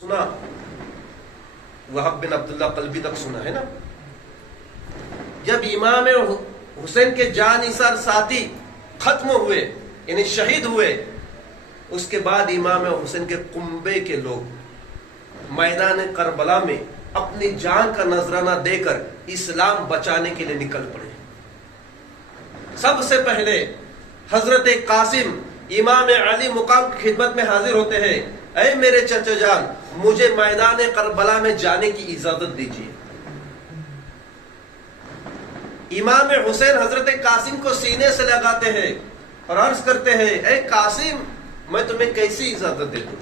سنا وہب بن عبداللہ قلبی تک سنا ہے نا. جب امام حسین کے جان نثار ساتھی ختم ہوئے یعنی شہید ہوئے، اس کے بعد امام حسین کے کنبے کے لوگ میدان کربلا میں اپنی جان کا نذرانہ دے کر اسلام بچانے کے لیے نکل پڑے. سب سے پہلے حضرت قاسم امام علی مقام کی خدمت میں حاضر ہوتے ہیں. اے میرے چچا جان، مجھے میدان کربلا میں جانے کی اجازت دیجیے. امام حسین حضرت قاسم کو سینے سے لگاتے ہیں اور عرض کرتے ہیں، اے قاسم، میں تمہیں کیسی اجازت دے دوں؟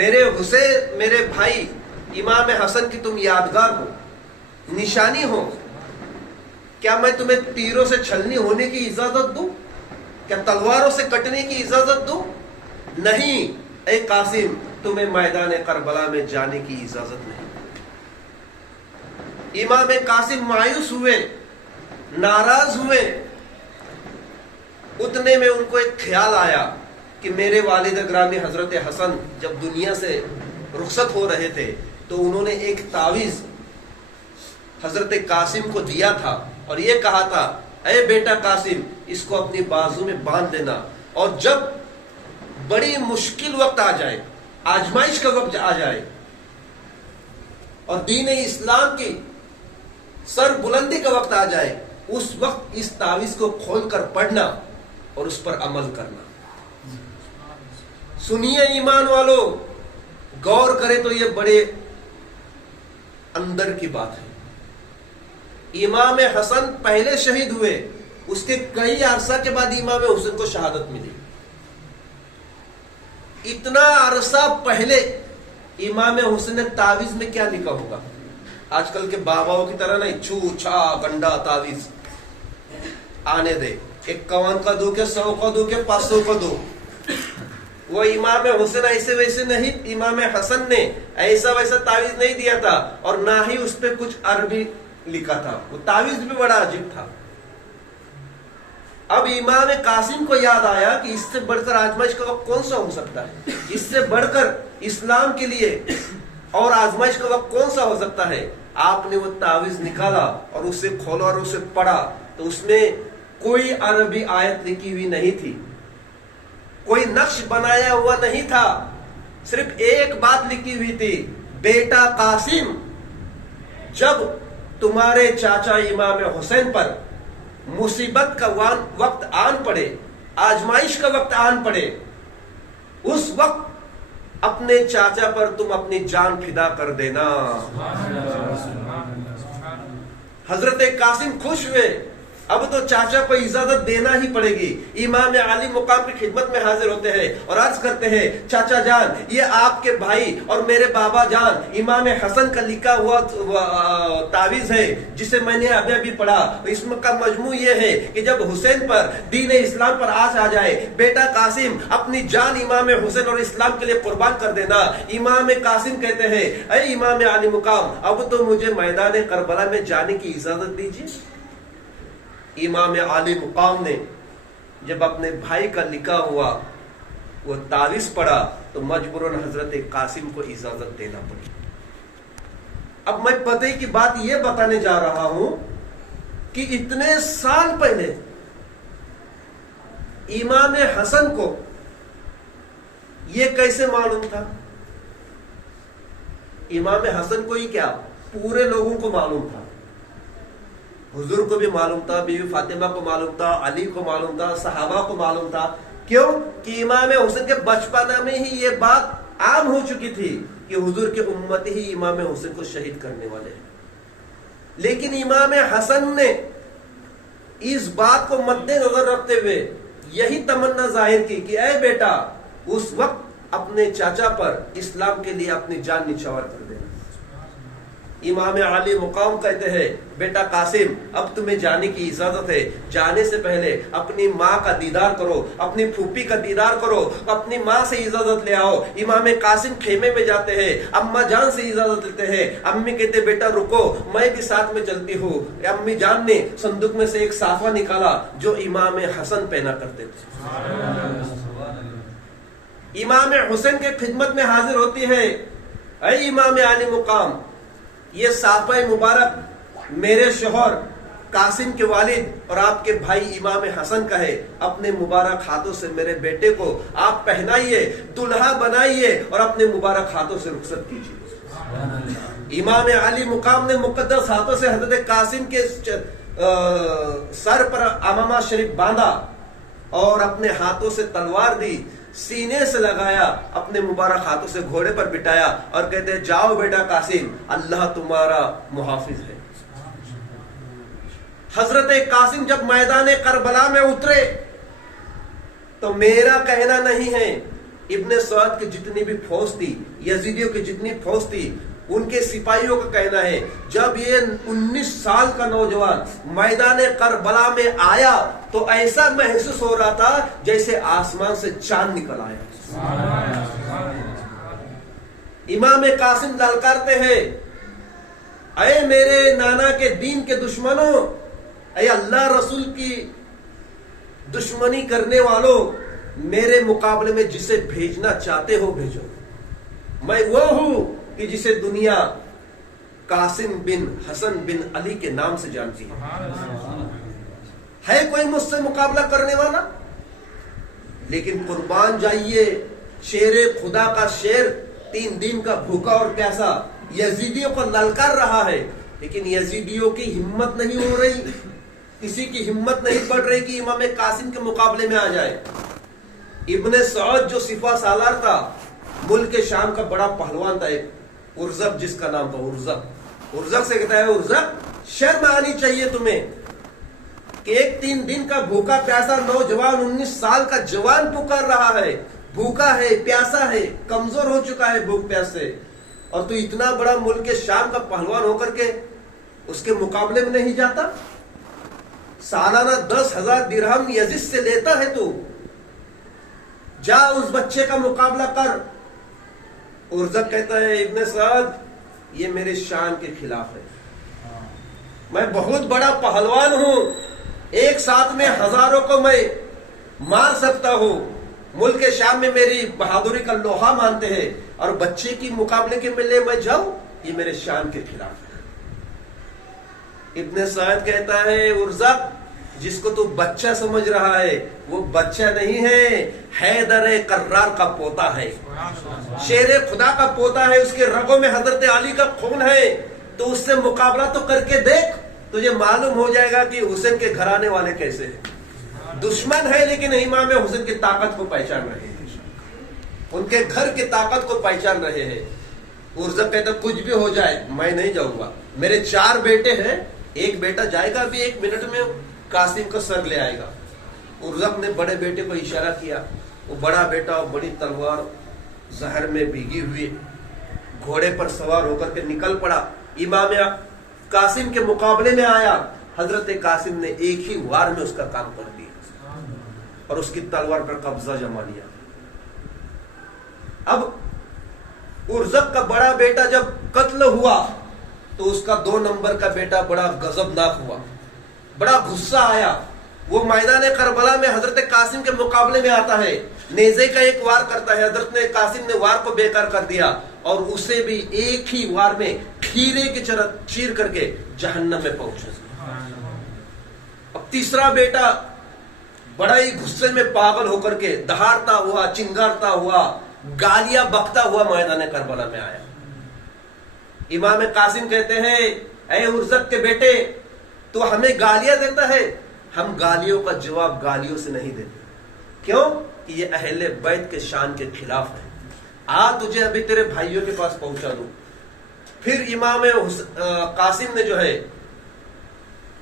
میرے حسین، میرے بھائی امام حسن کی تم یادگار ہو، نشانی ہو. کیا میں تمہیں تیروں سے چھلنی ہونے کی اجازت دوں؟ کیا تلواروں سے کٹنے کی اجازت دوں؟ نہیں. اے قاسم، تمہیں میدان کربلا میں جانے کی اجازت نہیں. امام قاسم مایوس ہوئے، ناراض ہوئے. اتنے میں ان کو ایک خیال آیا کہ میرے والد گرامی حضرت حسن جب دنیا سے رخصت ہو رہے تھے تو انہوں نے ایک تعویذ حضرت قاسم کو دیا تھا اور یہ کہا تھا، اے بیٹا قاسم، اس کو اپنی بازو میں باندھ دینا، اور جب بڑی مشکل وقت آ جائے، آزمائش کا وقت آ جائے اور دین اسلام کی سر بلندی کا وقت آ جائے، اس وقت اس تعویذ کو کھول کر پڑھنا اور اس پر عمل کرنا. سنیے ایمان والو، غور کرے تو یہ بڑے اندر کی بات ہے. امام حسن پہلے شہید ہوئے، اس کے کئی عرصہ کے بعد امام حسین کو شہادت ملی. اتنا عرصہ پہلے امام حسین نے تعویذ میں کیا لکھا ہوگا؟ آج کل کے باباؤں کی طرح نہیں، چھو چھا گنڈا تعویذ آنے دے، 51 کا دو کہ 100 کا دو کہ 500 کا دو. وہ امام حسین ایسے ویسے نہیں، امام حسن نے ایسا ویسا تعویذ نہیں دیا تھا اور نہ ہی اس پہ کچھ عربی لکھا تھا. وہ تعویذ بھی بڑا عجیب تھا. اب امام قاسم کو یاد آیا کہ اس سے بڑھ کر آزمائش کا وقت کون سا ہو سکتا ہے، اس سے بڑھ کر اسلام کے لیے اور آزمائش کا وقت کون سا ہو سکتا ہے. آپ نے وہ تعویذ نکالا اور اسے کھولا اور اسے پڑھا تو اس میں کوئی عربی آیت لکھی ہوئی نہیں تھی، کوئی نقش بنایا ہوا نہیں تھا. صرف ایک بات لکھی ہوئی تھی، بیٹا قاسم، جب تمہارے چاچا امام حسین پر مصیبت کا وقت آن پڑے، آزمائش کا وقت آن پڑے، اس وقت اپنے چاچا پر تم اپنی جان فدا کر دینا. حضرت قاسم خوش ہوئے. اب تو چاچا کو اجازت دینا ہی پڑے گی. امام علی مقام کی خدمت میں حاضر ہوتے ہیں اور عرض کرتے ہیں، چاچا جان، یہ آپ کے بھائی اور میرے بابا جان امام حسن کا لکھا ہوا تعویذ ہے جسے میں نے ابھی ابھی پڑھا. اس میں کا مجموع یہ ہے کہ جب حسین پر، دین اسلام پر آس آ جائے، بیٹا قاسم اپنی جان امام حسین اور اسلام کے لیے قربان کر دینا. امام قاسم کہتے ہیں، اے امام علی مقام، اب تو مجھے میدان کربلا میں جانے کی اجازت دیجیے. امام علی مقام نے جب اپنے بھائی کا لکھا ہوا وہ تعویذ پڑھا تو مجبوراً حضرت قاسم کو اجازت دینا پڑی. اب میں پتہ کی بات یہ بتانے جا رہا ہوں کہ اتنے سال پہلے امام حسن کو یہ کیسے معلوم تھا؟ امام حسن کو ہی کیا، پورے لوگوں کو معلوم تھا. حضور کو بھی معلوم تھا، بیوی فاطمہ کو معلوم تھا، علی کو معلوم تھا، صحابہ کو معلوم تھا. کیوں کہ امام حسین کے بچپن میں ہی یہ بات عام ہو چکی تھی کہ حضور کے امت ہی امام حسین کو شہید کرنے والے ہیں. لیکن امام حسن نے اس بات کو مد نظر رکھتے ہوئے یہی تمنا ظاہر کی کہ اے بیٹا، اس وقت اپنے چاچا پر اسلام کے لیے اپنی جان نچھاور کر دینا. امام علی مقام کہتے ہیں، بیٹا قاسم، اب تمہیں جانے کی اجازت ہے. جانے سے پہلے اپنی ماں کا دیدار کرو، اپنی پھوپھی کا دیدار کرو، اپنی ماں سے اجازت لے آؤ. امام قاسم خیمے میں جاتے ہیں، اما جان سے اجازت لیتے ہیں. امی کہتے، بیٹا رکو، میں بھی ساتھ میں چلتی ہوں. امی جان نے صندوق میں سے ایک صافہ نکالا جو امام حسن پہنا کرتے تھے. امام حسین کے خدمت میں حاضر ہوتی ہے اے امام علی مقام، یہ صحابہ مبارک میرے شوہر قاسم کے والد اور آپ کے بھائی امام حسن کا ہے، اپنے مبارک ہاتھوں سے میرے بیٹے کو آپ پہنائیے، دلہا بنائیے اور اپنے مبارک ہاتھوں سے رخصت کیجیے۔ امام علی مقام نے مقدس ہاتھوں سے حضرت قاسم کے سر پر امامہ شریف باندھا اور اپنے ہاتھوں سے تلوار دی، سینے سے لگایا، اپنے مبارک ہاتھوں سے گھوڑے پر بٹھایا اور کہتے ہیں جاؤ بیٹا قاسم، اللہ تمہارا محافظ ہے۔ حضرت قاسم جب میدان کربلا میں اترے تو میرا کہنا نہیں ہے، ابن سعد کی جتنی بھی فوج تھی، یزیدیوں کی جتنی فوج تھی، ان کے سپاہیوں کا کہنا ہے جب یہ 19 سال کا نوجوان میدان کربلا میں آیا تو ایسا محسوس ہو رہا تھا جیسے آسمان سے چاند نکل آیا۔ امام قاسم للکارتے ہیں، اے میرے نانا کے دین کے دشمنوں، اے اللہ رسول کی دشمنی کرنے والوں، میرے مقابلے میں جسے بھیجنا چاہتے ہو بھیجو، میں وہ ہوں کہ جسے دنیا قاسم بن حسن بن علی کے نام سے جانتی ہے کوئی مجھ سے مقابلہ کرنے والا؟ لیکن قربان جائیے، شیر خدا کا شیر 3 دن کا بھوکا اور پیاسا یزیدیوں کو للکار رہا ہے، لیکن یزیدیوں کی ہمت نہیں ہو رہی، کسی کی ہمت نہیں بڑھ رہی کہ امام قاسم کے مقابلے میں آ جائے۔ ابن سعود جو سپہ سالار تھا، ملک شام کا بڑا پہلوان تھا، ایک ارزق جس کا نام تھا، ارزق سے کہتا ہے ارزق شرم آنی چاہیے تمہیں کہ ایک 3 دن کا بھوکا پیاسا نوجوان 19 سال کا جوان پکار رہا ہے، بھوکا ہے، پیاسا ہے، کمزور ہو چکا ہے بھوک پیاس سے، اور تو اتنا بڑا ملک شام کا پہلوان ہو کر کے اس کے مقابلے میں نہیں جاتا؟ سالانہ 10,000 درہم یزید سے لیتا ہے، تو جا اس بچے کا مقابلہ کر۔ ارزق کہتا ہے ابن سعد یہ میرے شان کے خلاف ہے، میں بہت بڑا پہلوان ہوں، ایک ساتھ میں ہزاروں کو میں مار سکتا ہوں، ملک شام میں میری بہادری کا لوہا مانتے ہیں، اور بچے کی مقابلے کے ملے میں جاؤں، یہ میرے شان کے خلاف ہے۔ ابن سعد کہتا ہے ارزق جس کو تو بچہ سمجھ رہا ہے وہ بچہ نہیں ہے، حیدر کرار کا پوتا ہے، شیر خدا کا پوتا ہے، اس کے رگوں میں حضرت علی کا خون ہے، تو اس سے مقابلہ تو کر کے دیکھ، تجھے معلوم ہو جائے گا کہ حسین کے گھرانے والے کیسے ہیں۔ دشمن ہے لیکن امام حسین کی طاقت کو پہچان رہے ہیں، ان کے گھر کی طاقت کو پہچان رہے ہیں۔ ارزق کہتا کچھ بھی ہو جائے میں نہیں جاؤں گا، میرے 4 بیٹے ہیں، ایک بیٹا جائے گا ابھی 1 منٹ میں قاسم کا سر لے آئے گا۔ ارزق نے بڑے بیٹے کو اشارہ کیا، وہ بڑا بیٹا بڑی تلوار زہر میں بھیگی ہوئی گھوڑے پر سوار ہو کر کے نکل پڑا، امام قاسم کے مقابلے میں آیا۔ حضرت قاسم نے ایک ہی وار میں اس کا کام کر دیا اور اس کی تلوار پر قبضہ جما لیا۔ اب ارزق کا بڑا بیٹا جب قتل ہوا تو اس کا 2 نمبر کا بیٹا بڑا غضبناک ہوا، بڑا غصہ آیا، وہ میدان کربلا میں حضرت قاسم کے مقابلے میں آتا ہے، نیزے کا ایک وار کرتا ہے، حضرت قاسم نے وار کو بیکار کر دیا اور اسے بھی ایک ہی وار میں کھیرے کی طرح چیر کر کے جہنم میں پہنچا۔ اب تیسرا بیٹا بڑا ہی غصے میں پاگل ہو کر کے دہاڑتا ہوا، چنگارتا ہوا، گالیاں بکتا ہوا میدان کربلا میں آیا۔ امام قاسم کہتے ہیں اے ارزق کے بیٹے تو ہمیں گالیاں دیتا ہے، ہم گالیوں کا جواب گالیوں سے نہیں دیتے، کیوں کہ یہ اہل بیت کے شان کے خلاف ہے، تجھے ابھی تیرے بھائیوں کے پاس پہنچا دوں۔ پھر امام قاسم نے جو ہے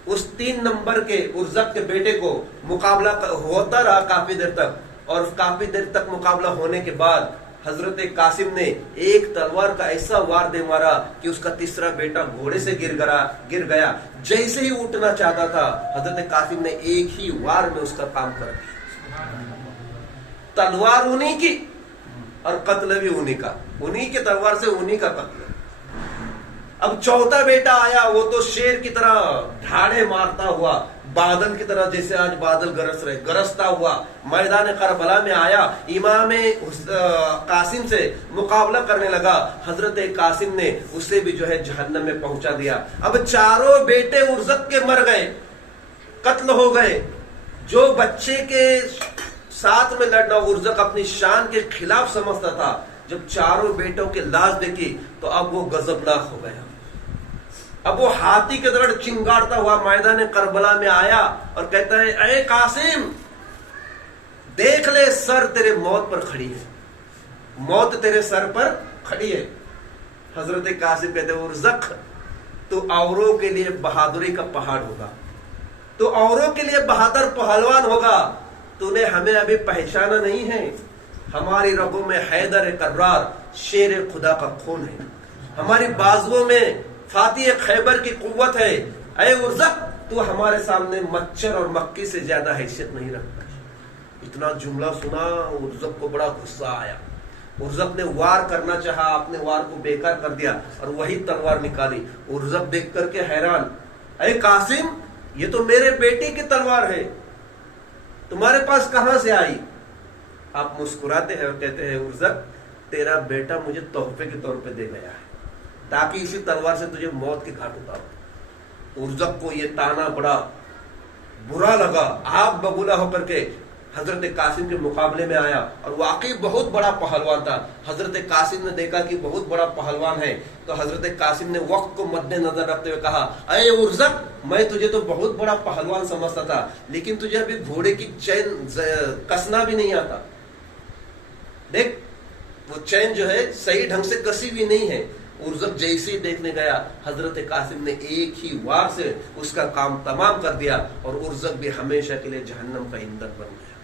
اس 3 نمبر کے ارزق کے بیٹے کو مقابلہ ہوتا رہا کافی دیر تک، اور کافی دیر تک مقابلہ ہونے کے بعد حضرت قاسم نے ایک تلوار کا ایسا وار دے مارا کہ اس کا تیسرا بیٹا گھوڑے سے گر گیا، جیسے ہی اٹھنا چاہتا تھا حضرت قاسم نے ایک ہی وار میں اس کا کام کر دیا۔ تلوار انہی کی اور قتل بھی انہی کا، انہی کے تلوار سے انہی کا قتل۔ اب چوتھا بیٹا آیا، وہ تو شیر کی طرح ڈھاڑے مارتا ہوا بادل کی طرح جیسے آج بادل گرجتا ہوا میدان کربلا میں آیا، امام قاسم سے مقابلہ کرنے لگا، حضرت قاسم نے اسے بھی جو ہے جہنم میں پہنچا دیا۔ اب چاروں بیٹے ارزق کے مر گئے، قتل ہو گئے۔ جو بچے کے ساتھ میں لڑنا ارزق اپنی شان کے خلاف سمجھتا تھا، جب چاروں بیٹوں کی لاش دیکھی تو اب وہ غضبناک ہو گیا۔ اب وہ ہاتھی کے طرح چنگاڑتا ہوا میدان کربلا میں آیا اور کہتا ہے اے قاسم دیکھ لے، سر تیرے موت پر کھڑی ہے، موت تیرے سر پر کھڑی ہے۔ حضرت قاسم کہتے ہیں ارزق تو اوروں کے لیے بہادری کا پہاڑ ہوگا، تو اوروں کے لیے بہادر پہلوان ہوگا، تو نے ہمیں ابھی پہچانا نہیں ہے۔ ہماری رگوں میں حیدر کرار شیر خدا کا خون ہے، ہماری بازوؤں میں فاتح خیبر کی قوت ہے۔ اے ارزق تو ہمارے سامنے مچھر اور مکھی سے زیادہ حیثیت نہیں رکھتا۔ اتنا جملہ سنا ارزق کو بڑا غصہ آیا، ارزق نے وار کرنا چاہا، اپنے وار کو بیکار کر دیا اور وہی تلوار نکالی۔ ارزق دیکھ کر کے حیران، اے قاسم یہ تو میرے بیٹے کی تلوار ہے، تمہارے پاس کہاں سے آئی؟ آپ مسکراتے ہیں اور کہتے ہیں ارزق تیرا بیٹا مجھے تحفے کے طور پہ دے گیا ہے تاکہ اسی تلوار سے تجھے موت کے گھاٹ اتارو۔ ارزق کو یہ تانا بڑا برا لگا، آپ ببولا ہو کر کے حضرت قاسم کے مقابلے میں آیا اور واقعی بہت بڑا پہلوان تھا۔ حضرت قاسم نے دیکھا کہ بہت بڑا پہلوان ہے تو حضرت قاسم نے وقت کو مد نظر رکھتے ہوئے کہا اے ارزق میں تجھے تو بہت بڑا پہلوان سمجھتا تھا، لیکن تجھے ابھی گھوڑے کی چین کسنا بھی نہیں آتا۔ دیکھ وہ چین جو ہے صحیح ڈھنگ سے کسی بھی نہیں ہے۔ ارزق جیسے ہی دیکھنے گیا حضرت قاسم نے ایک ہی وار سے اس کا کام تمام کر دیا اور ارزق بھی ہمیشہ کے لیے جہنم کا ایندھن بن گیا۔